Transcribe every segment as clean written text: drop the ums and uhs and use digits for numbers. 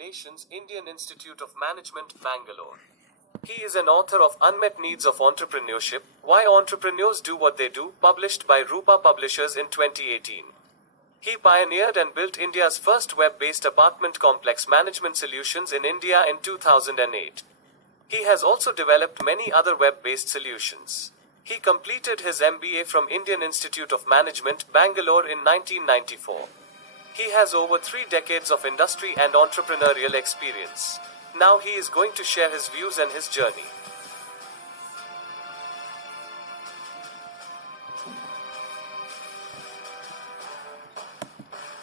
Relations, Indian Institute of Management, Bangalore. He is an author of Unmet Needs of Entrepreneurship, Why Entrepreneurs Do What They Do, published by Rupa Publishers in 2018. He pioneered and built India's first web-based apartment complex management solutions in India in 2008. He has also developed many other web-based solutions. He completed his MBA from Indian Institute of Management, Bangalore in 1994. He has over 3 decades of industry and entrepreneurial experience. Now he is going to share his views and his journey.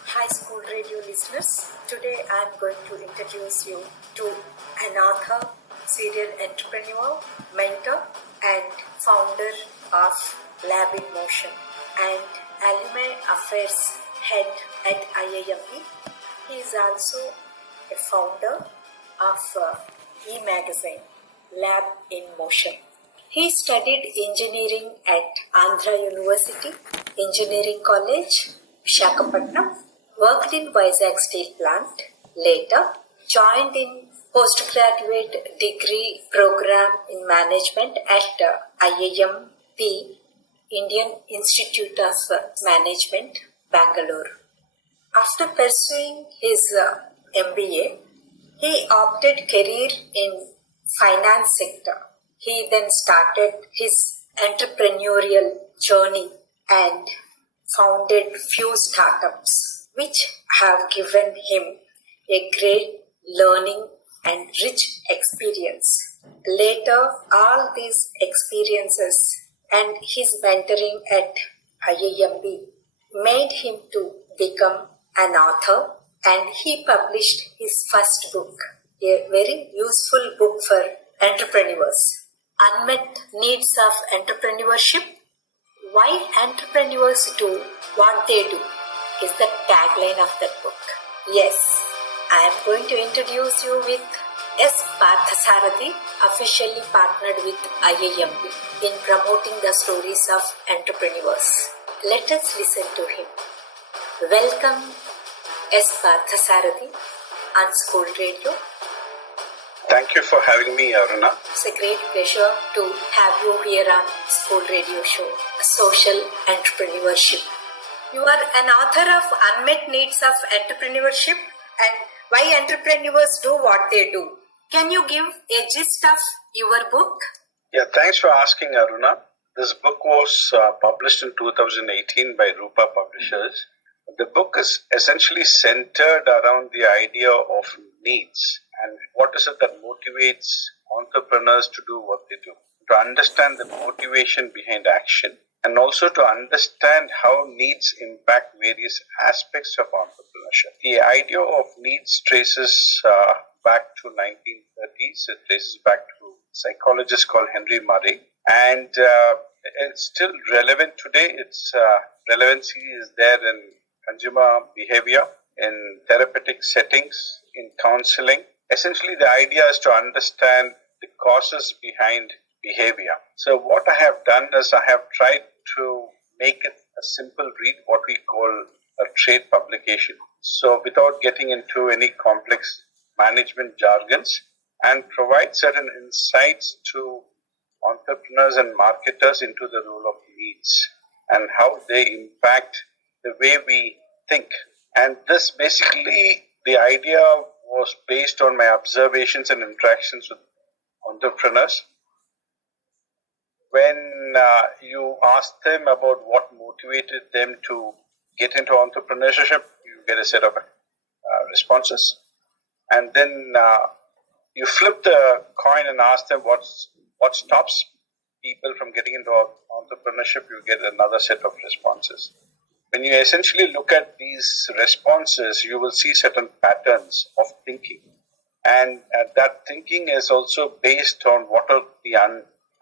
High school radio listeners, today I am going to introduce you to an author, serial entrepreneur, mentor and founder of Lab in Motion and Alumni Affairs Head at IIMP. He is also a founder of e-magazine Lab in Motion. He studied engineering at Andhra University, Engineering College, Visakhapatnam, worked in Vizag Steel Plant, later joined in postgraduate degree program in management at IIMP, Indian Institute of Management, Bangalore. After pursuing his MBA, he opted career in finance sector. He then started his entrepreneurial journey and founded few startups which have given him a great learning and rich experience. Later, all these experiences and his mentoring at IIMB made him to become an author, and he published his first book, a very useful book for entrepreneurs. Unmet Needs of Entrepreneurship, Why Entrepreneurs Do What They Do is the tagline of that book. Yes, I am going to introduce you with S. Parthasarathy, officially partnered with IIMP in promoting the stories of entrepreneurs. Let us listen to him. Welcome, S. Parthasarathy on School Radio. Thank you for having me, Aruna. It's a great pleasure to have you here on School Radio Show, Social Entrepreneurship. You are an author of Unmet Needs of Entrepreneurship and Why Entrepreneurs Do What They Do. Can you give a gist of your book? Yeah, thanks for asking, Aruna. This book was published in 2018 by Rupa Publishers. The book is essentially centered around the idea of needs and what is it that motivates entrepreneurs to do what they do. To understand the motivation behind action and also to understand how needs impact various aspects of entrepreneurship. The idea of needs traces back to 1930s. It traces back to a psychologist called Henry Murray. And it's still relevant today. Its relevancy is there in consumer behavior, in therapeutic settings, in counseling. Essentially, the idea is to understand the causes behind behavior. So what I have done is I have tried to make it a simple read, what we call a trade publication. So without getting into any complex management jargons, and provide certain insights to entrepreneurs and marketers into the role of needs and how they impact the way we think. And this basically, the idea was based on my observations and interactions with entrepreneurs. When you ask them about what motivated them to get into entrepreneurship, you get a set of responses. And then you flip the coin and ask them what stops people from getting into entrepreneurship, you get another set of responses. When you essentially look at these responses, you will see certain patterns of thinking. And that thinking is also based on what are the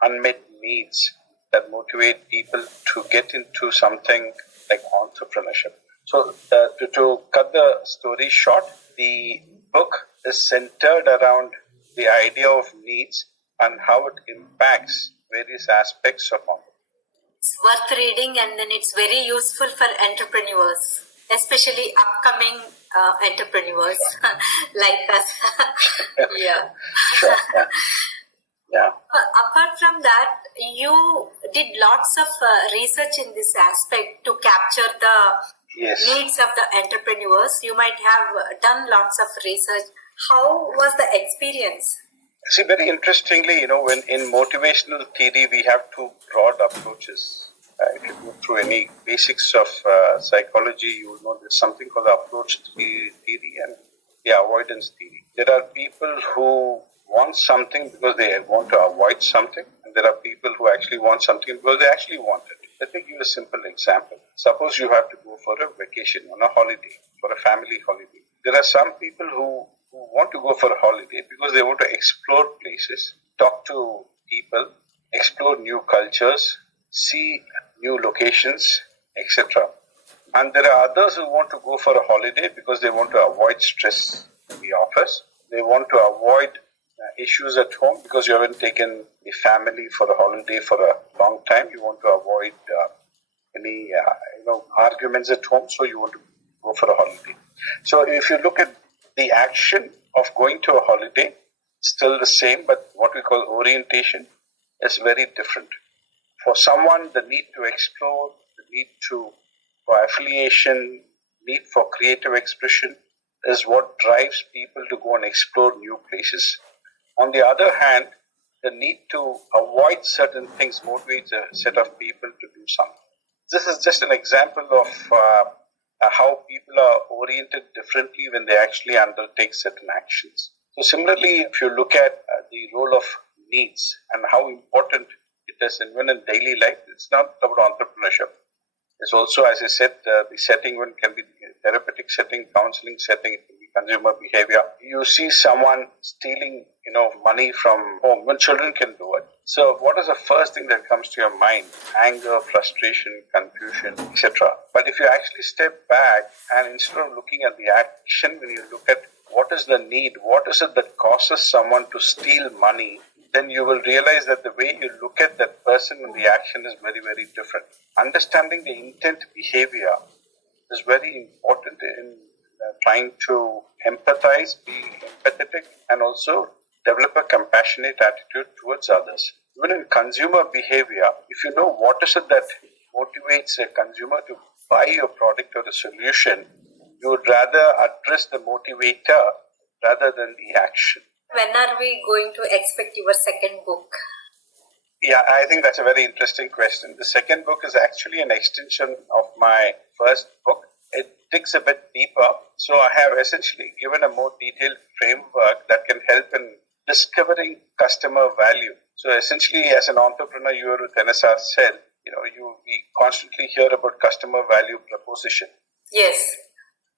unmet needs that motivate people to get into something like entrepreneurship. So to cut the story short, the book is centered around the idea of needs and how it impacts various aspects of entrepreneurship. It's worth reading, and then it's very useful for entrepreneurs, especially upcoming entrepreneurs like us. Yeah. Sure. Yeah. Apart from that, you did lots of research in this aspect to capture the Yes. needs of the entrepreneurs. You might have done lots of research. How was the experience? See, very interestingly, when in motivational theory, we have two broad approaches. If you go through any basics of psychology, you will know there's something called the approach theory and the avoidance theory. There are people who want something because they want to avoid something, and there are people who actually want something because they actually want it. Let me give you a simple example. Suppose you have to go for a vacation on a holiday, for a family holiday. There are some people who want to go for a holiday because they want to explore places, talk to people, explore new cultures, see new locations, etc. And there are others who want to go for a holiday because they want to avoid stress in the office. They want to avoid issues at home because you haven't taken the family for a holiday for a long time. You want to avoid any arguments at home, so you want to go for a holiday. So if you look at the action of going to a holiday, still the same, but what we call orientation is very different. For someone, the need to explore, the need for affiliation, need for creative expression is what drives people to go and explore new places. On the other hand, the need to avoid certain things motivates a set of people to do something. This is just an example of how people are oriented differently when they actually undertake certain actions. So similarly, if you look at the role of needs and how important it is even in daily life, it's not about entrepreneurship. It's also, as I said, the setting one can be therapeutic setting, counseling setting, it can be consumer behavior. You see someone stealing, money from home. Even children can do it. So what is the first thing that comes to your mind? Anger, frustration, confusion, etc. But if you actually step back and instead of looking at the action, when you look at what is the need, what is it that causes someone to steal money, then you will realize that the way you look at that person and the action is very, very different. Understanding the intent behavior is very important in trying to empathize, be empathetic, and also develop a compassionate attitude towards others. Even in consumer behavior, if you know what is it that motivates a consumer to buy your product or a solution, you would rather address the motivator rather than the action. When are we going to expect your second book? Yeah, I think that's a very interesting question. The second book is actually an extension of my first book. It digs a bit deeper. So I have essentially given a more detailed framework that can help in discovering customer value. So essentially, as an entrepreneur, you are with NSR Cell. We constantly hear about customer value proposition. Yes.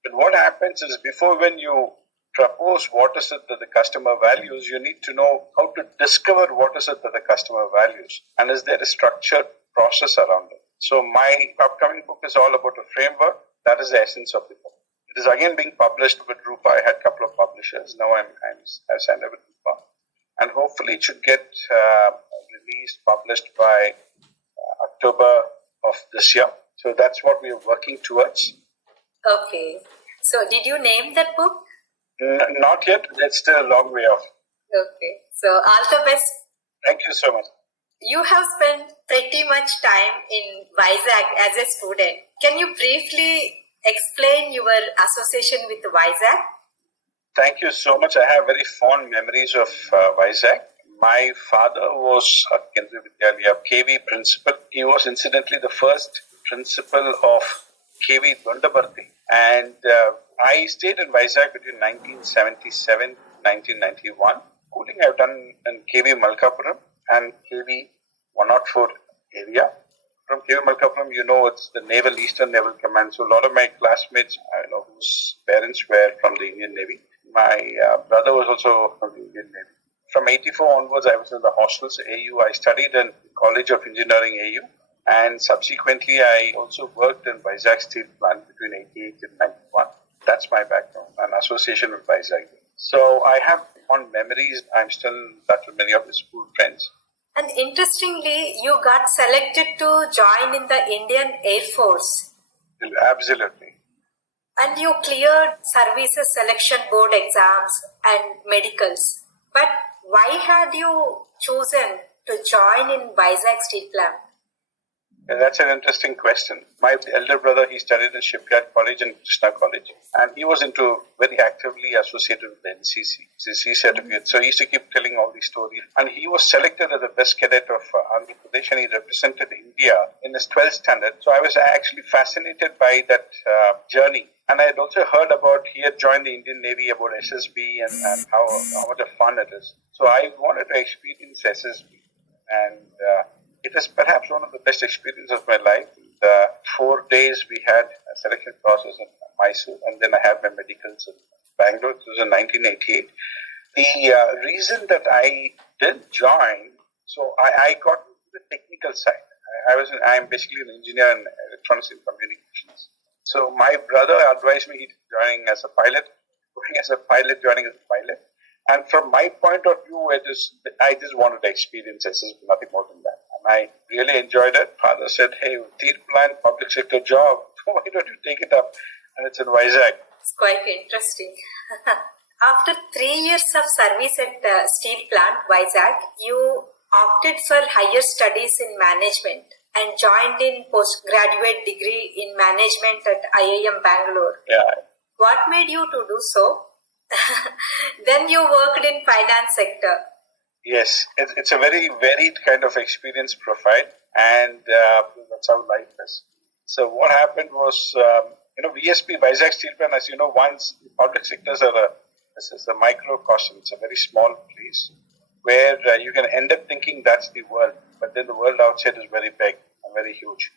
But what happens is before when you propose what is it that the customer values, you need to know how to discover what is it that the customer values. And is there a structured process around it? So my upcoming book is all about a framework. That is the essence of the book. It is again being published with Rupa. I had a couple of publishers. Now I've signed up with Rupa. And hopefully it should get released, published by October of this year. So that's what we are working towards. Okay. So did you name that book? Not yet. It's still a long way off. Okay. So all the best. Thank you so much. You have spent pretty much time in Vizag as a student. Can you briefly explain your association with Vizag? Thank you so much. I have very fond memories of Vizag. My father was a Kendriya Vidyalaya KV principal. He was incidentally the first principal of KV Dondabarthi. And I stayed in Vizag between 1977 and 1991. Schooling I've done in KV Malkapuram and KV 104 area. From KV Malkapuram, it's the Eastern Naval Command. So a lot of my classmates, whose parents were from the Indian Navy. My brother was also from the Indian Navy. From 84 onwards, I was in the hostels, AU. I studied in College of Engineering, AU. And subsequently, I also worked in Vizag Steel Plant between 88 and 91. That's my background, an association with Vizag. So I have fond memories. I'm still in touch with many of the school friends. And interestingly, you got selected to join in the Indian Air Force. Absolutely. And you cleared services selection board exams and medicals. But why had you chosen to join in Vizag Steel Plant? Yeah, that's an interesting question. My elder brother, he studied in Shipyard College and Krishna College, and he was very actively associated with the NCC, C certificate. So he used to keep telling all these stories. And he was selected as the best cadet of Andhra Pradesh, and he represented India in his 12th standard. So I was actually fascinated by that journey. And I had also heard about he had joined the Indian Navy, about SSB and how much of fun it is. So I wanted to experience SSB. And it was perhaps one of the best experiences of my life. The 4 days we had a selection process in Mysore, and then I had my medicals in Bangalore. It was in 1988. The reason that I didn't join, so I got into the technical side. I'm basically an engineer in electronics and communications. So my brother advised me joining as a pilot, joining as a pilot. And from my point of view, I just wanted to experience SSB, nothing more than that. And I really enjoyed it. Father said, hey, steel plant, public sector job, why don't you take it up? And it's in Vizag. It's quite interesting. After 3 years of service at steel plant, Vizag, you opted for higher studies in management and joined in postgraduate degree in management at IIM Bangalore. Yeah. What made you to do so? Then you worked in finance sector. Yes, it's a very varied kind of experience profile, and that's how life is. So what happened was, VSP, Vizag Steel Plant, as you know, once the public sectors this is a microcosm. It's a very small place where you can end up thinking that's the world, but then the world outside is very big and very huge.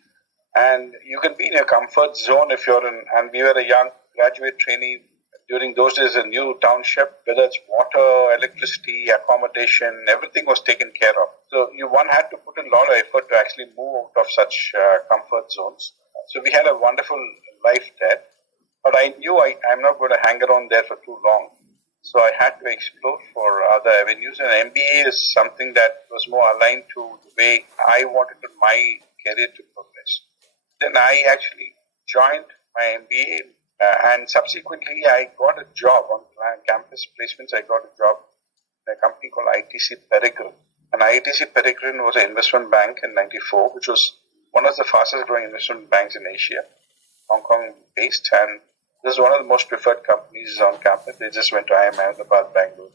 And you can be in your comfort zone if you're in, and we were a young graduate trainee. During those days, a new township, whether it's water, electricity, accommodation, everything was taken care of. So one had to put in a lot of effort to actually move out of such comfort zones. So we had a wonderful life there. But I knew I'm not going to hang around there for too long. So I had to explore for other avenues. And MBA is something that was more aligned to the way I wanted my career to progress. Then I actually joined my MBA. And subsequently, I got a job on campus placements. I got a job in a company called ITC Peregrine. And ITC Peregrine was an investment bank in 94, which was one of the fastest growing investment banks in Asia, Hong Kong based. And this is one of the most preferred companies on campus. They just went to IIM Ahmedabad, Bangalore,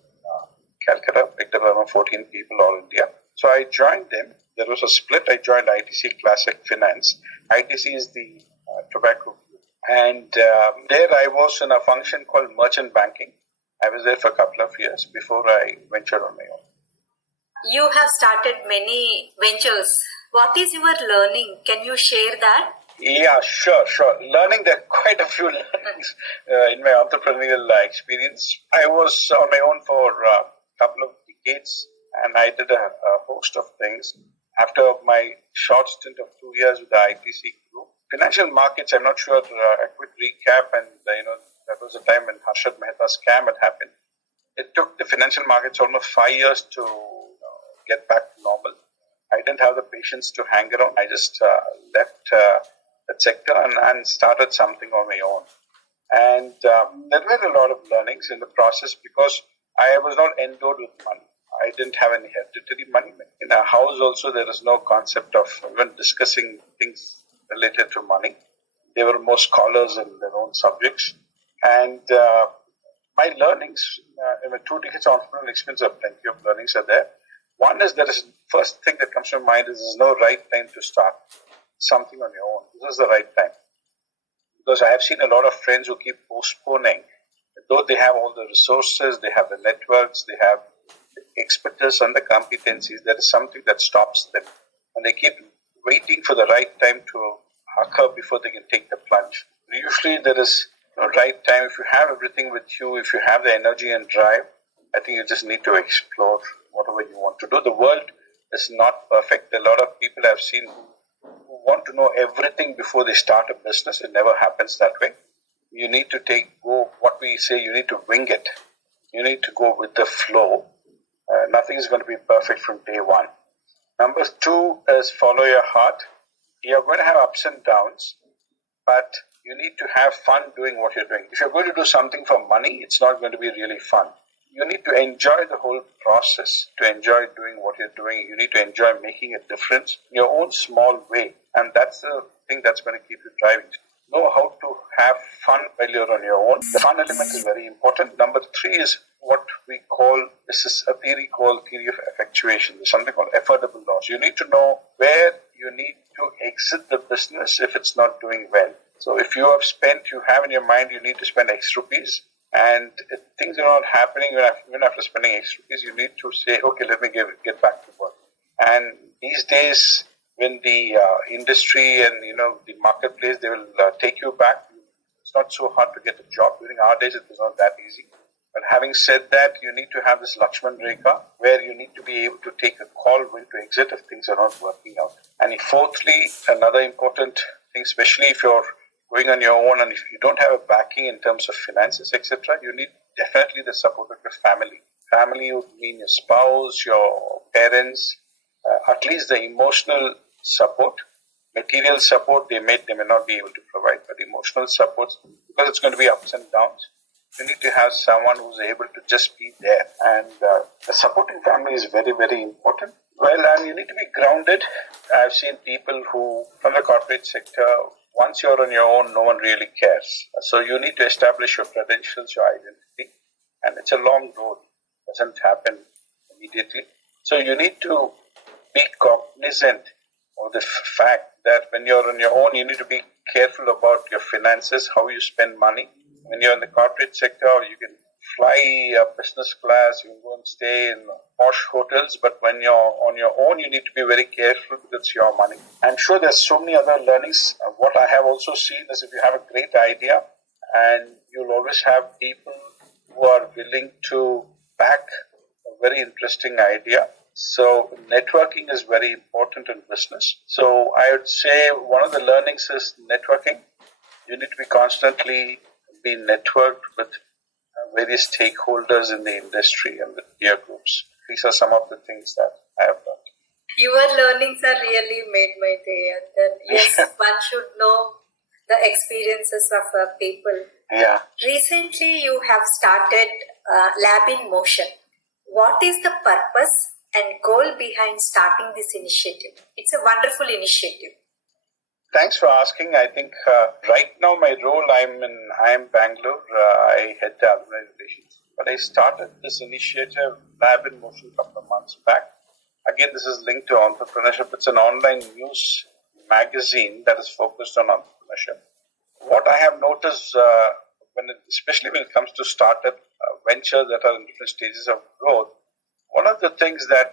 Calcutta, picked up around 14 people, all India. So I joined them. There was a split. I joined ITC Classic Finance. ITC is the tobacco. And there I was in a function called merchant banking. I was there for a couple of years before I ventured on my own. You have started many ventures. What is your learning? Can you share that? Yeah, sure. Learning, there are quite a few learnings in my entrepreneurial experience. I was on my own for a couple of decades, and I did a host of things. After my short stint of 2 years with the ITC group, financial markets, I'm not sure, a quick recap, and that was a time when Harshad Mehta's scam had happened. It took the financial markets almost 5 years to get back to normal. I didn't have the patience to hang around. I just left that sector and started something on my own. And there were a lot of learnings in the process because I was not endowed with money. I didn't have any hereditary money. In our house also, there is no concept of even discussing things related to money. They were more scholars in their own subjects. And my learnings, in my 2 decades of entrepreneurial experience, plenty of learnings are there. One is first thing that comes to mind is there's no right time to start something on your own. This is the right time. Because I have seen a lot of friends who keep postponing. Though they have all the resources, they have the networks, they have the expertise and the competencies, there is something that stops them. And they keep waiting for the right time to occur before they can take the plunge. Usually there is no right time. If you have everything with you, if you have the energy and drive, I think you just need to explore whatever you want to do. The world is not perfect. A lot of people I've seen who want to know everything before they start a business. It never happens that way. You need to you need to wing it. You need to go with the flow. Nothing is going to be perfect from day one. Number 2 is follow your heart. You're going to have ups and downs, but you need to have fun doing what you're doing. If you're going to do something for money, it's not going to be really fun. You need to enjoy the whole process, to enjoy doing what you're doing. You need to enjoy making a difference in your own small way. And that's the thing that's going to keep you driving. Know how to have fun while you're on your own. The fun element is very important. Number 3 is what we call, this is a theory called theory of effectuation. There's something called affordable loss. You need to know where you need to exit the business if it's not doing well. So if you have in your mind you need to spend X rupees, and if things are not happening even after spending X rupees, you need to say, okay, let me get back to work. And these days, when the industry and the marketplace, they will take you back. It's not so hard to get a job. During our days, it was not that easy. But having said that, you need to have this Lakshman Rekha, where you need to be able to take a call when to exit if things are not working out. And fourthly, another important thing, especially if you're going on your own and if you don't have a backing in terms of finances, etc., you need definitely the support of your family. Family would mean your spouse, your parents, at least the emotional support. Material support they may not be able to provide, but emotional support, because it's going to be ups and downs, you need to have someone who's able to just be there. And the supporting family is very, very important. Well, and you need to be grounded. I've seen people who, from the corporate sector, once you're on your own, no one really cares. So you need to establish your credentials, your identity, and it's a long road. It doesn't happen immediately. So you need to be cognizant of the fact that when you're on your own, you need to be careful about your finances, how you spend money. When you're in the corporate sector, you can fly business class, you can go and stay in posh hotels, but when you're on your own, you need to be very careful because it's your money. I'm sure there's so many other learnings. What I have also seen is if you have a great idea, and you'll always have people who are willing to back a very interesting idea. So networking is very important in business. So I would say one of the learnings is networking. You need to be constantly be networked with various stakeholders in the industry and with peer groups. These are some of the things that I have learned. Your learnings are really made my day. And then, yes, one should know the experiences of people. Yeah. Recently, you have started Lab in Motion. What is the purpose and goal behind starting this initiative? It's a wonderful initiative. Thanks for asking. I think right now my role, I'm Bangalore. I head the alumni relations. But I started this initiative, Lab in Motion, a couple of months back. Again, this is linked to entrepreneurship. It's an online news magazine that is focused on entrepreneurship. What I have noticed, especially when it comes to startup ventures that are in different stages of growth, one of the things that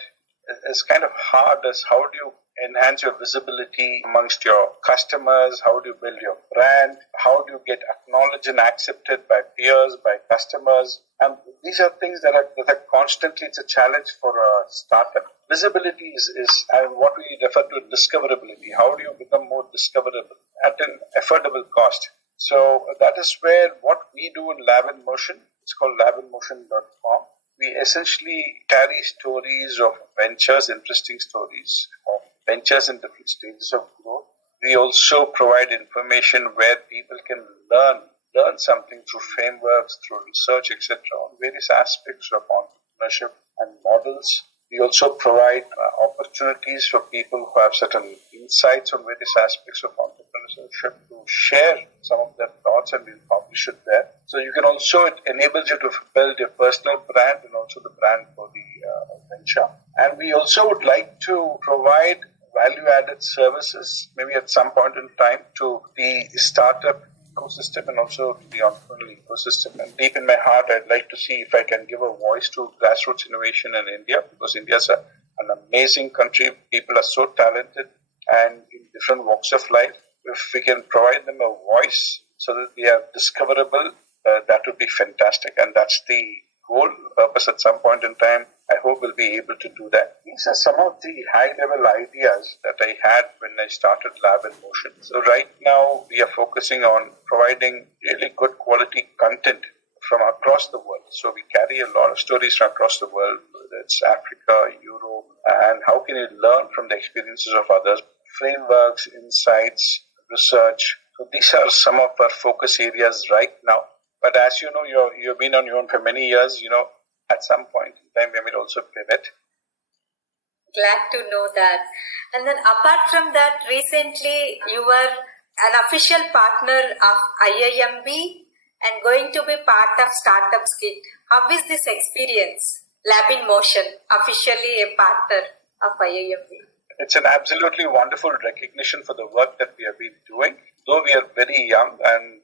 is kind of hard is how do you enhance your visibility amongst your customers? How do you build your brand? How do you get acknowledged and accepted by peers, by customers? And these are things that are constantly, it's a challenge for a startup. Visibility is what we refer to as discoverability. How do you become more discoverable at an affordable cost? So that is where what we do in Lab in Motion, it's called labinmotion.com. We essentially carry stories of ventures, interesting stories of ventures in different stages of growth. We also provide information where people can learn something through frameworks, through research, etc., on various aspects of entrepreneurship and models. We also provide opportunities for people who have certain insights on various aspects of entrepreneurship to share some of their thoughts, and we'll publish it there. So you can also, it enables you to build your personal brand and also the brand for the venture. And we also would like to provide value-added services, maybe at some point in time, to the startup ecosystem and also to the entrepreneurial ecosystem. And deep in my heart, I'd like to see if I can give a voice to grassroots innovation in India, because India is an amazing country. People are so talented and in different walks of life. If we can provide them a voice so that they are discoverable, that would be fantastic. And that's the goal, purpose at some point in time. I hope we'll be able to do that. These are some of the high-level ideas that I had when I started Lab in Motion. So right now, we are focusing on providing really good quality content from across the world. So we carry a lot of stories from across the world, whether it's Africa, Europe, and how can you learn from the experiences of others, frameworks, insights, research, So these are some of our focus areas right now. But as you know, you've been on your own for many years. At some point in time, we will also pivot. Glad to know that. And then apart from that, recently you were an official partner of IIMB and going to be part of Startup Kit. How is this experience? Lab in Motion, officially a partner of IIMB. It's an absolutely wonderful recognition for the work that we have been doing, though we are very young. And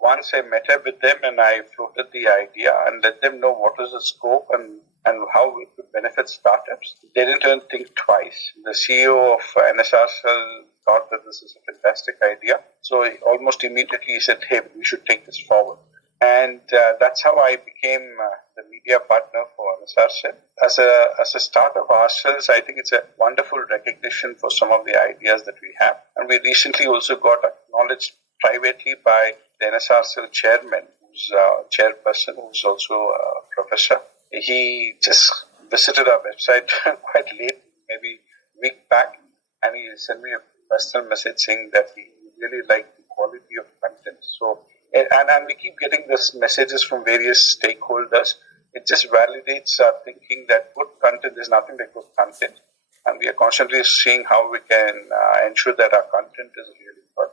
once I met up with them and I floated the idea and let them know what was the scope and how it could benefit startups, they didn't even think twice. The CEO of NSRCL thought that this is a fantastic idea. So almost immediately he said, hey, we should take this forward. And that's how I became the media partner for NSRCL. As a start of ourselves, I think it's a wonderful recognition for some of the ideas that we have. And we recently also got acknowledged privately by the NSRCL chairman, who's a chairperson, who's also a professor. He just visited our website quite late, maybe a week back, and he sent me a personal message saying that he really liked the quality of content. So, and we keep getting these messages from various stakeholders. It just validates our thinking that good content is nothing like good content, and we are constantly seeing how we can ensure that our content is really good.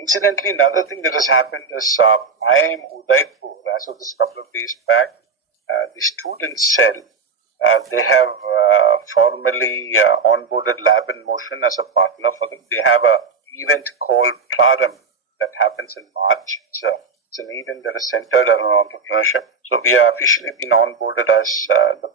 Incidentally, another thing that has happened is I am Udaipur, as of this couple of days back. The student cell, they have formally onboarded Lab in Motion as a partner for them. They have an event called Praram that happens in March. It's an event that is centered around entrepreneurship. So we have officially been onboarded as the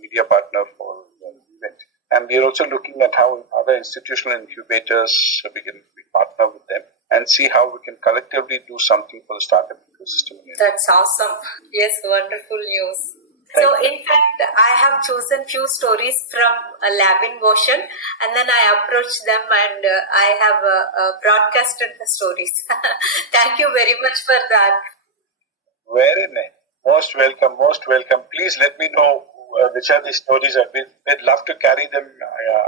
media partner for the event. And we are also looking at how other institutional incubators, we can partner with them and see how we can collectively do something for the startup ecosystem. That's awesome. Yes, wonderful news. So in fact, I have chosen few stories from Lab in Motion, and then I approached them and I have broadcasted the stories. Thank you very much for that. Very nice. Most welcome, most welcome. Please let me know which are the stories. We'd love to carry them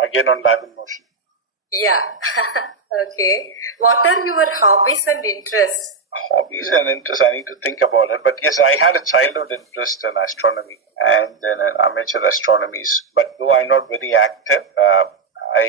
again on Lab in Motion. Yeah. Okay. What are your hobbies and interests? Hobbies and interests, I need to think about it. But yes, I had a childhood interest in astronomy and then in amateur astronomy. But though I'm not very active, I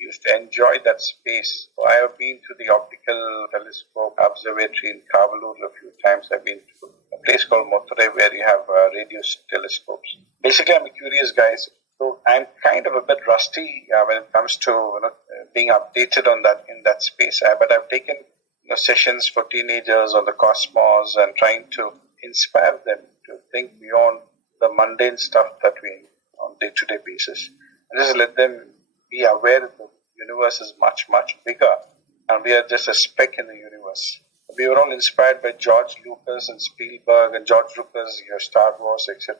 used to enjoy that space. So I have been to the optical telescope observatory in Kavalur a few times. I've been to a place called Mathura where you have radio telescopes. Basically, I'm a curious guy. So I'm kind of a bit rusty when it comes to being updated on that in that space. But I've taken sessions for teenagers on the cosmos and trying to inspire them to think beyond the mundane stuff that we on day-to-day basis. And just let them be aware that the universe is much, much bigger and we are just a speck in the universe. We were all inspired by George Lucas and Spielberg and George Lucas, your Star Wars, etc.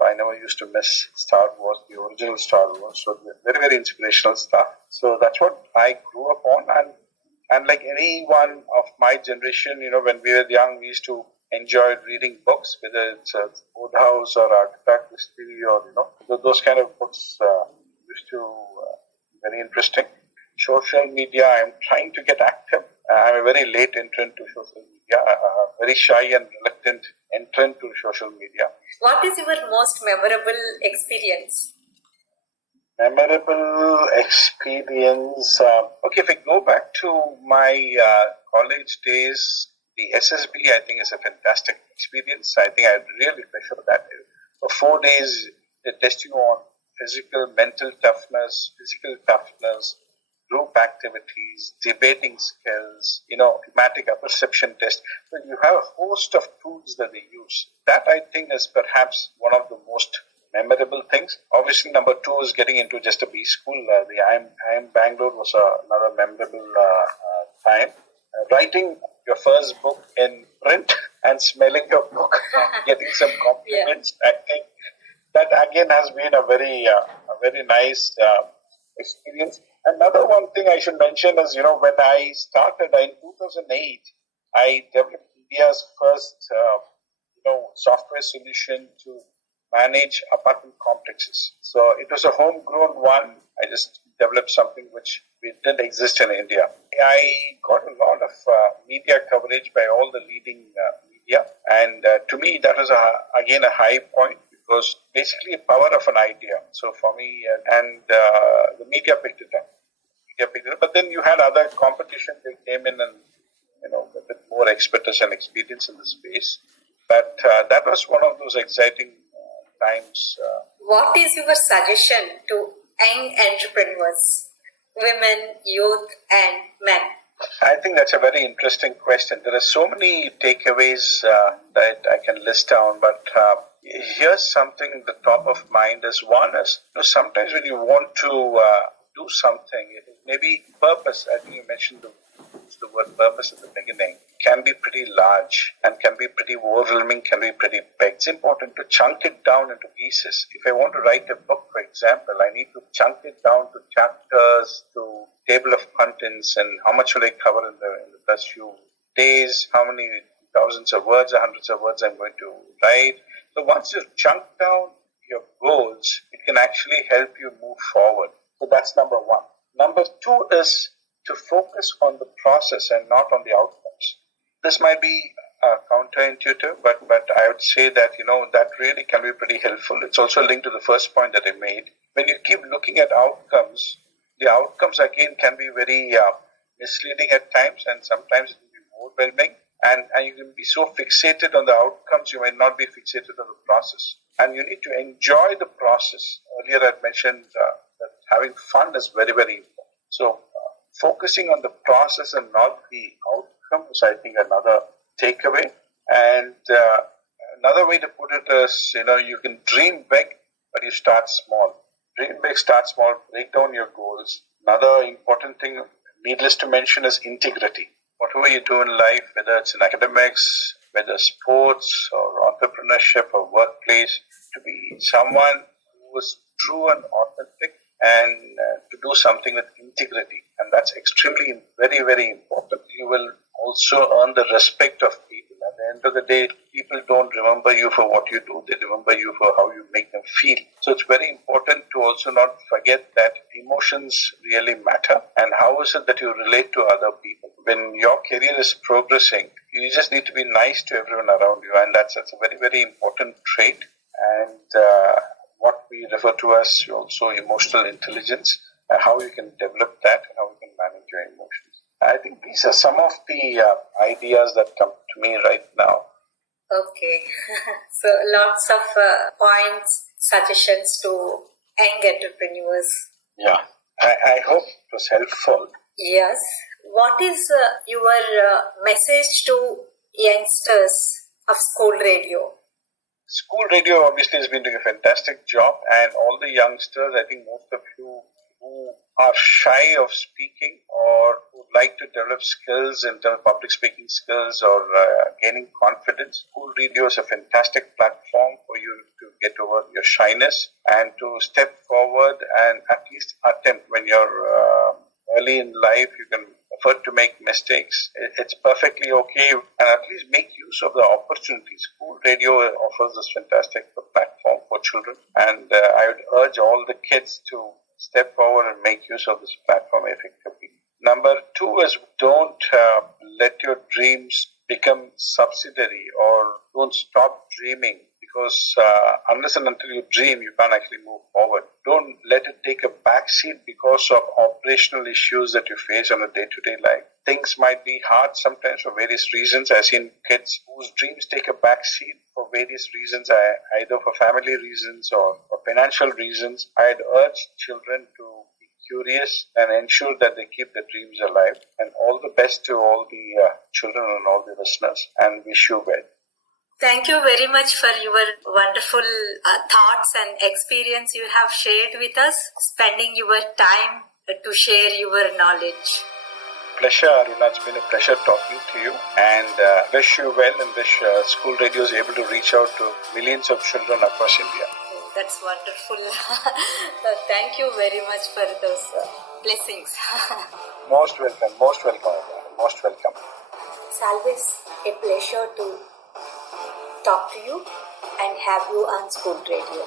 I never used to miss Star Wars, the original Star Wars. So very, very inspirational stuff. So that's what I grew up on. And like anyone of my generation, when we were young, we used to enjoy reading books, whether it's Woodhouse or Agatha Christie or, those kind of books used to be very interesting. Social media, I'm trying to get active. I'm a very late entrant to social media, very shy and reluctant entrant to social media. What is your most memorable experience? Memorable experience. Okay, if I go back to my college days, the SSB, I think, is a fantastic experience. I think I really treasure that. For 4 days, they test you on physical, mental toughness, group activities, debating skills, thematic perception test. So you have a host of tools that they use. That, I think, is perhaps one of the most memorable things. Obviously, number 2 is getting into just a B school. The IIM Bangalore was another memorable time. Writing your first book in print and smelling your book, getting some compliments. Yeah. I think that again has been a very nice experience. Another one thing I should mention is, when I started in 2008, I developed India's first, software solution to manage apartment complexes. So it was a homegrown one. I just developed something which it didn't exist in India. I got a lot of media coverage by all the leading media, and to me that was again a high point because basically a power of an idea. So for me, and the media picked it up. But then you had other competition. They came in and a bit more expertise and experience in the space. But that was one of those exciting times. What is your suggestion to young entrepreneurs, women, youth, and men? I think that's a very interesting question. There are so many takeaways that I can list down, but here's something the top of mind is one is sometimes when you want to do something, it is maybe purpose. I think you mentioned the word purpose at the beginning, can be pretty large and can be pretty overwhelming, can be pretty big. It's important to chunk it down into pieces. If I want to write a book, for example, I need to chunk it down to chapters, to table of contents, and how much will I cover in the first few days, how many thousands of words or hundreds of words I'm going to write. So once you chunk down your goals, it can actually help you move forward. So that's number one. Number two is to focus on the process and not on the outcomes. This might be counterintuitive, but I would say that, that really can be pretty helpful. It's also linked to the first point that I made. When you keep looking at outcomes, the outcomes again can be very misleading at times, and sometimes it can be overwhelming. And you can be so fixated on the outcomes, you might not be fixated on the process. And you need to enjoy the process. Earlier I mentioned that having fun is very, very important. So focusing on the process and not the outcome is, I think, another takeaway. And another way to put it is, you can dream big, but you start small. Dream big, start small, break down your goals. Another important thing, needless to mention, is integrity. Whatever you do in life, whether it's in academics, whether sports or entrepreneurship or workplace, to be someone who is true and authentic and to do something with integrity. And that's extremely, very, very important. You will also earn the respect of people. At the end of the day, people don't remember you for what you do. They remember you for how you make them feel. So it's very important to also not forget that emotions really matter. And how is it that you relate to other people? When your career is progressing, you just need to be nice to everyone around you. And that's a very, very important trait. And what we refer to as also emotional intelligence, and how you can develop that and how you can manage your emotions. I think these are some of the ideas that come to me right now. Okay. So lots of points, suggestions to young entrepreneurs. Yeah, I hope it was helpful. Yes. What is your message to youngsters of school radio? School radio obviously has been doing a fantastic job, and all the youngsters, I think most of you who are shy of speaking or would like to develop skills in terms of public speaking skills or gaining confidence, school radio is a fantastic platform for you to get over your shyness and to step forward and at least attempt. When you're early in life, you can afford to make mistakes. It's perfectly okay, and at least make use of the opportunities. School radio offers this fantastic platform for children, and I would urge all the kids to step forward and make use of this platform effectively. Number two is don't let your dreams become subsidiary, or don't stop dreaming, because unless and until you dream, you can't actually move forward. Don't let it take a backseat because of operational issues that you face on a day-to-day life. Things might be hard sometimes for various reasons. I've seen kids whose dreams take a backseat for various reasons, either for family reasons or for financial reasons. I'd urge children to be curious and ensure that they keep their dreams alive. And all the best to all the children and all the listeners, and wish you well. Thank you very much for your wonderful thoughts and experience you have shared with us, spending your time to share your knowledge. Pleasure, Aruna. It's been a pleasure talking to you, and wish you well, and wish School Radio is able to reach out to millions of children across India. That's wonderful. Thank you very much for those blessings. Most welcome, most welcome, most welcome. It's always a pleasure to talk to you and have you on School Radio.